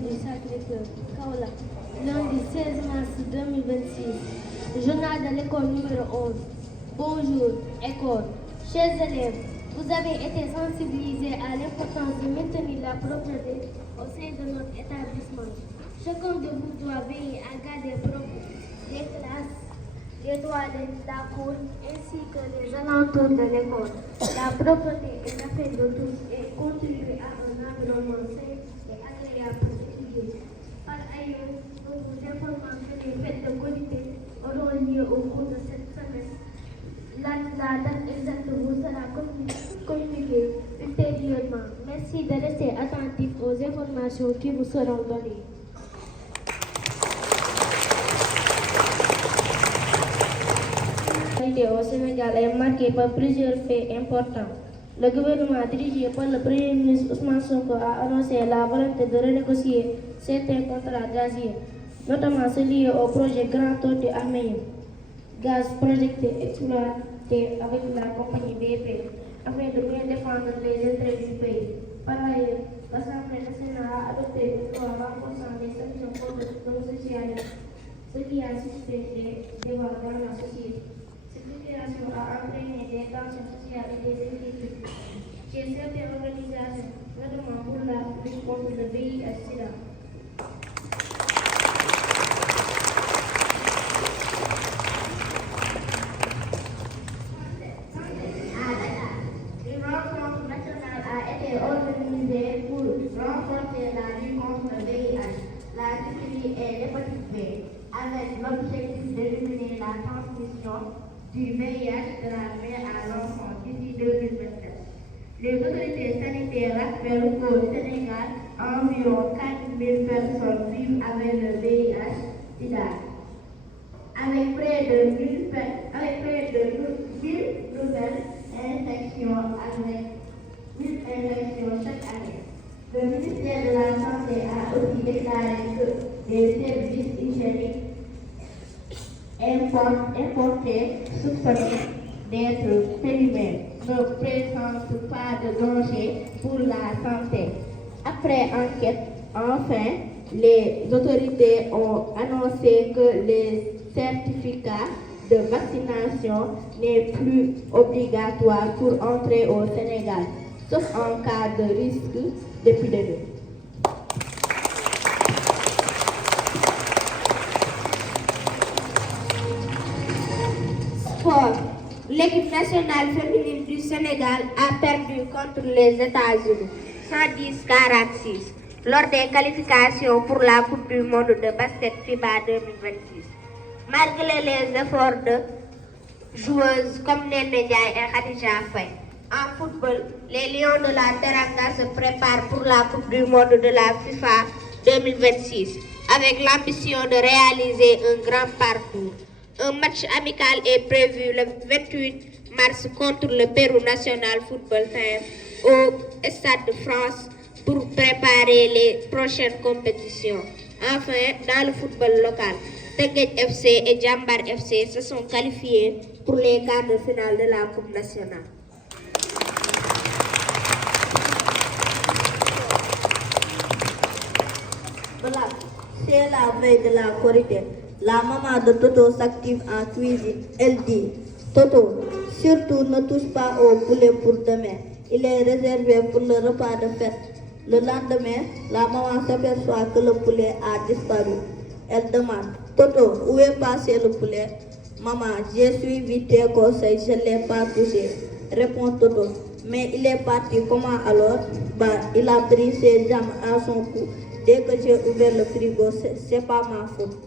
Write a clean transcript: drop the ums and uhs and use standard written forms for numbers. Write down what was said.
du Sacré-Cœur, Kaolack, lundi 16 mars 2026. Journal de l'école numéro 11. Bonjour, école. Chers élèves, vous avez été sensibilisés à l'importance de maintenir la propreté au sein de notre établissement. Chacun de vous doit veiller à garder propre les classes, les toilettes, la cour, ainsi que les alentours de l'école. La propreté est l'affaire de tous et contribue à un environnement sain et agréable pour étudier. Par ailleurs, nous vous informons que les fêtes de qualité auront lieu au cours de cette semaine. La date exacte vous sera communiquée ultérieurement. Merci de rester attentif aux informations qui vous seront données. Au Sénégal est marquée par plusieurs faits importants. Le gouvernement dirigé par le Premier ministre Ousmane Sonko a annoncé la volonté de renégocier certains contrats gaziers, notamment celui au projet Grand Tortue arménien, gaz projecté exploité avec la compagnie BP, afin de mieux défendre les intérêts du pays. Par ailleurs, l'Assemblée nationale a adopté une loi renforçant les sanctions contre l'homosexualité, ce qui a suscité des débats dans la société. Cette situation a entraîné des tensions sociales et des inquiétudes chez certaines organisations, notamment pour la lutte contre le VIH-Sida. Une rencontre nationale a été organisée pour renforcer la lutte contre le VIH, la syphilis et l'hépatite B, avec l'objectif d'éliminer la transmission du VIH de la mère à l'enfant d'ici 2024. Les autorités sanitaires rappellent qu'au Sénégal, environ 4 000 personnes vivent avec le VIH-Sida, avec près de 1000 nouvelles infections chaque année. Le ministère de la Santé a aussi déclaré que des services hygiéniques importés soupçonnés d'être périmés ne présentent pas de danger pour la santé. Après enquête, enfin, les autorités ont annoncé que les certificats de vaccination n'est plus obligatoire pour entrer au Sénégal, sauf en cas de risque d'épidémie. Sport. L'équipe nationale féminine du Sénégal a perdu contre les États-Unis 110-46 lors des qualifications pour la Coupe du monde de basket FIBA 2026. Malgré les efforts de joueuses comme Néné Ndiaye et Khadija Faye. En football, les Lions de la Teranga se préparent pour la Coupe du monde de la FIFA 2026 avec l'ambition de réaliser un grand parcours. Un match amical est prévu le 28 mars contre le Pérou National Football Team au Stade de France pour préparer les prochaines compétitions. Enfin, dans le football local, Teungueth FC et Jambar FC se sont qualifiés pour les quarts de finale de la Coupe nationale. Voilà, c'est la veille de la Korité. La maman de Toto s'active en cuisine. Elle dit, Toto, surtout ne touche pas au poulet pour demain. Il est réservé pour le repas de fête. Le lendemain, la maman s'aperçoit que le poulet a disparu. Elle demande, Toto, où est passé le poulet? Maman, j'ai suivi tes conseils, je ne l'ai pas touché. Répond Toto, mais il est parti comment alors? Il a pris ses jambes à son cou. Dès que j'ai ouvert le frigo, c'est pas ma faute.